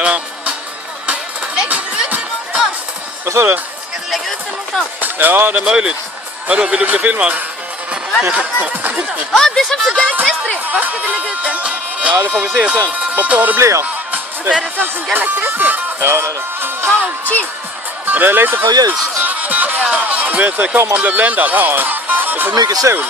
Tjena. Lägger du ut den någonstans? Vad sa du? Ska du lägga ut den någonstans? Ja, det är möjligt. Vadå, vill du bli filmad? Det är Samsung Galaxy S3! Var ska du lägga ut den? Ja, det får vi se sen. Vad bra det blir. Det är det Samsung Galaxy S3? Ja, det är det. Fan, chill! Men det är lite för ljust. Du vet, kameran blir bländad här. Det är för mycket sol.